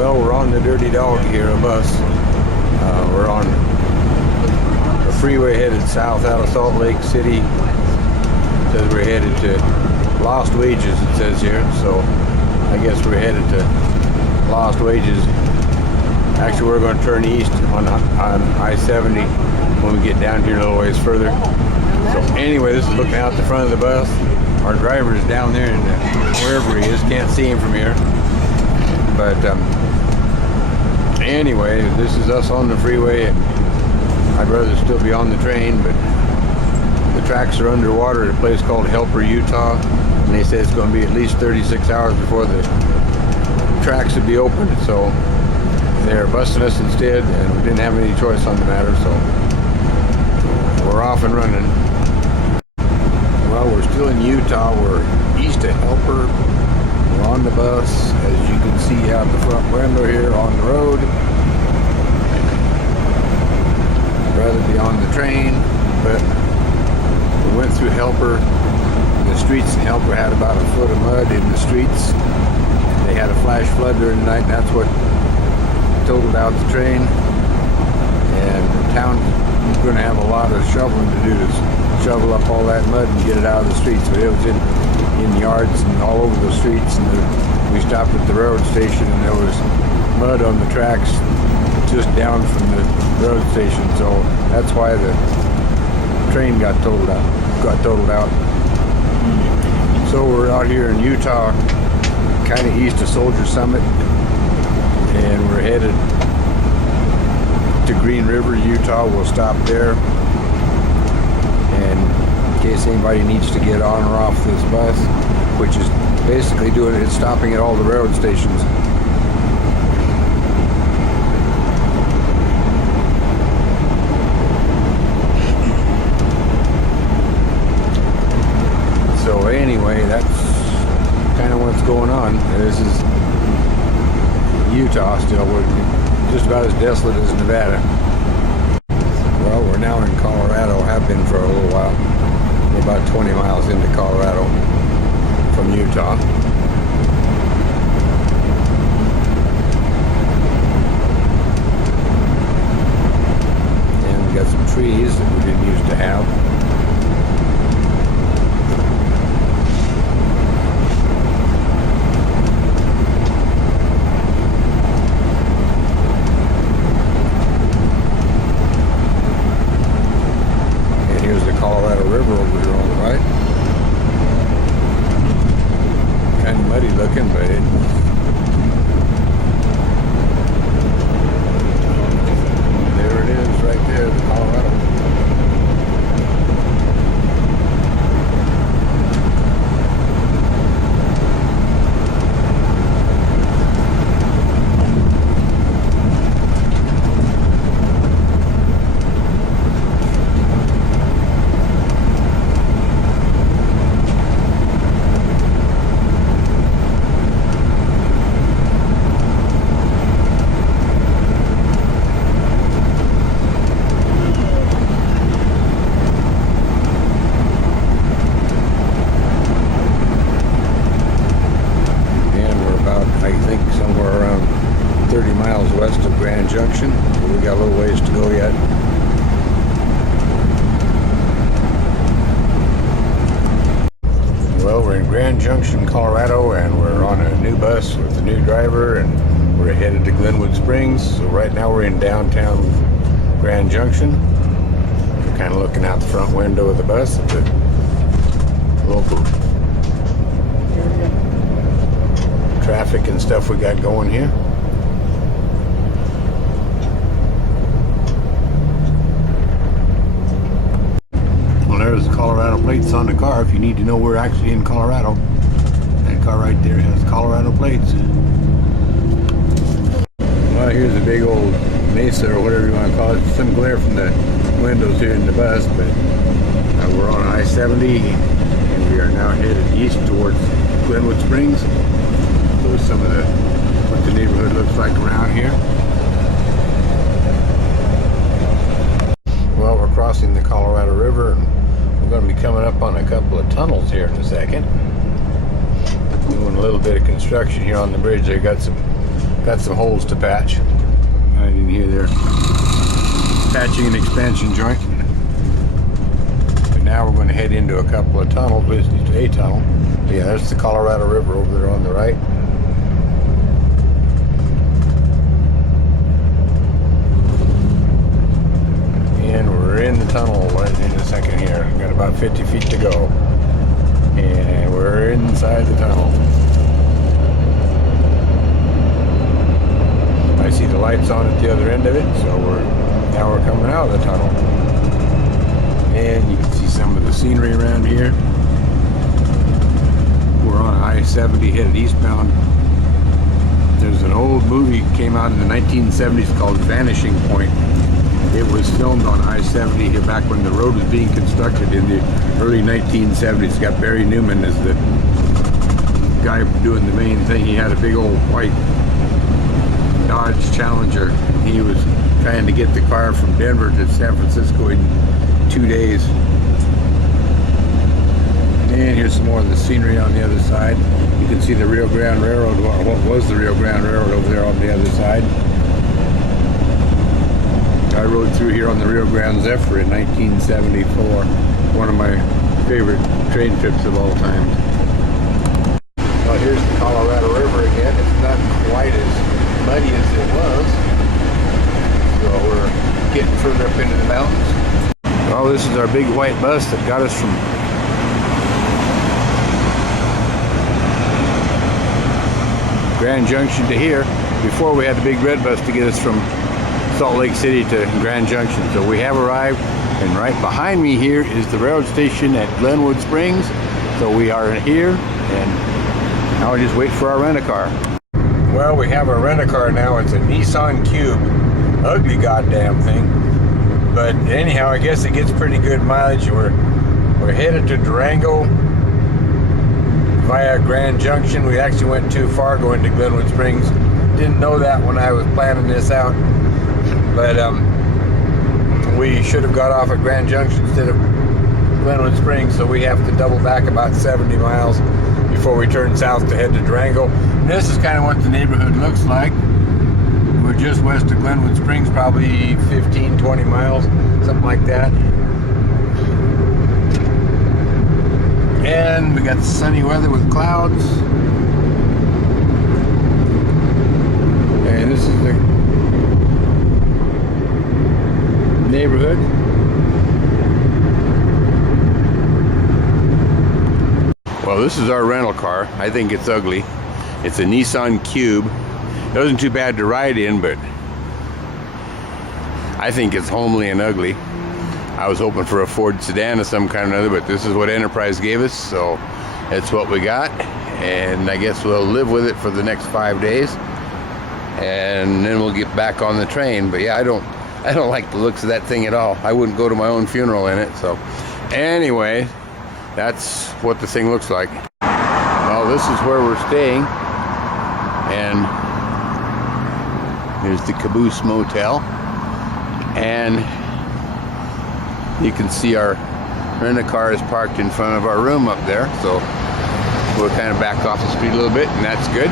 Well, we're on the Dirty Dog here, a bus. We're on a freeway headed south out of Salt Lake City. It says we're headed to Lost Wages, it says here. So I guess we're headed to Lost Wages. Actually, we're going to turn east on I-70 when we get down here a little ways further. So anyway, this is looking out the front of the bus. Our driver is down there and wherever he is, can't see him from here. But anyway, this is us on the freeway. I'd rather still be on the train, but the tracks are underwater at a place called Helper, Utah, and they say it's going to be at least 36 hours before the tracks would be open. So they're busting us instead, and we didn't have any choice on the matter, so we're off and running. Well, we're still in Utah. We're east of Helper. We're on the bus, as you can see out the front window here on the road. I'd rather be on the train, but we went through Helper. The streets in Helper had about a foot of mud in the streets. They had a flash flood during the night, and that's what totaled out the train. And the town's going to have a lot of shoveling to do to shovel up all that mud and get it out of the streets. But it was in yards and all over the streets, and we stopped at the railroad station and there was mud on the tracks just down from the road station, so that's why the train got totaled out. So we're out here in Utah, kind of east of Soldier Summit, and we're headed to Green River, Utah. We'll stop there, and in case anybody needs to get on or off this bus, which is basically it's stopping at all the railroad stations. So anyway, that's kind of what's going on. This is Utah still. We're just about as desolate as Nevada. Well, we're now in Colorado, have been for a little while. We're about 20 miles into Colorado from Utah. And we got some trees that we didn't used to have. Colorado River over here on the right. Kind of muddy looking, but there it is right there, the Colorado. West of Grand Junction. We got a little ways to go yet. Well, we're in Grand Junction, Colorado, and we're on a new bus with a new driver, and we're headed to Glenwood Springs. So right now we're in downtown Grand Junction. We're kind of looking out the front window of the bus at the local traffic and stuff we got going here. There's Colorado plates on the car if you need to know we're actually in Colorado. That car right there has Colorado plates. Well, here's a big old mesa or whatever you want to call it. Some glare from the windows here in the bus, but we're on I-70 and we are now headed east towards Glenwood Springs. So some of what the neighborhood looks like around here. Well, we're crossing the Colorado River, and we're going to be coming up on a couple of tunnels here in a second. Doing a little bit of construction here on the bridge. They got some Got some holes to patch. I didn't hear there. Patching an expansion joint. But now we're going to head into a couple of tunnels, at least a tunnel. But yeah, there's the Colorado River over there on the right. And we're in the tunnel right in a second here. Got about 50 feet to go. And we're inside the tunnel. I see the lights on at the other end of it, so now we're coming out of the tunnel. And you can see some of the scenery around here. We're on I-70 headed eastbound. There's an old movie that came out in the 1970s called Vanishing Point. It was filmed on I-70 here back when the road was being constructed in the early 1970s. It's got Barry Newman as the guy doing the main thing. He had a big old white Dodge Challenger. He was trying to get the car from Denver to San Francisco in 2 days. And here's some more of the scenery on the other side. You can see the Rio Grande Railroad, or what was the Rio Grande Railroad over there on the other side. I rode through here on the Rio Grande Zephyr in 1974. One of my favorite train trips of all time. Well, here's the Colorado River again. It's not quite as muddy as it was. So we're getting further up into the mountains. Well, this is our big white bus that got us from Grand Junction to here. Before we had the big red bus to get us from Salt Lake City to Grand Junction. So we have arrived, and right behind me here is the railroad station at Glenwood Springs. So we are here, and now we just wait for our rent-a-car. Well, we have our rent-a-car now. It's a Nissan Cube. Ugly goddamn thing. But anyhow, I guess it gets pretty good mileage. We're headed to Durango via Grand Junction. We actually went too far going to Glenwood Springs. Didn't know that when I was planning this out. But we should have got off at Grand Junction instead of Glenwood Springs, so we have to double back about 70 miles before we turn south to head to Durango. And this is kind of what the neighborhood looks like. We're just west of Glenwood Springs, probably 15, 20 miles, something like that. And we got sunny weather with clouds. And this is the neighborhood. Well, this is our rental car. I think it's ugly. It's a Nissan Cube. It wasn't too bad to ride in, but I think it's homely and ugly. I was hoping for a Ford sedan of some kind or another, but this is what Enterprise gave us, so it's what we got. And I guess we'll live with it for the next 5 days, and then we'll get back on the train. But yeah, I don't like the looks of that thing at all. I wouldn't go to my own funeral in it. So anyway, that's what the thing looks like. Well, this is where we're staying, and here's the Caboose Motel, and you can see our rent-a-car is parked in front of our room up there, so we're kind of back off the street a little bit, and that's good.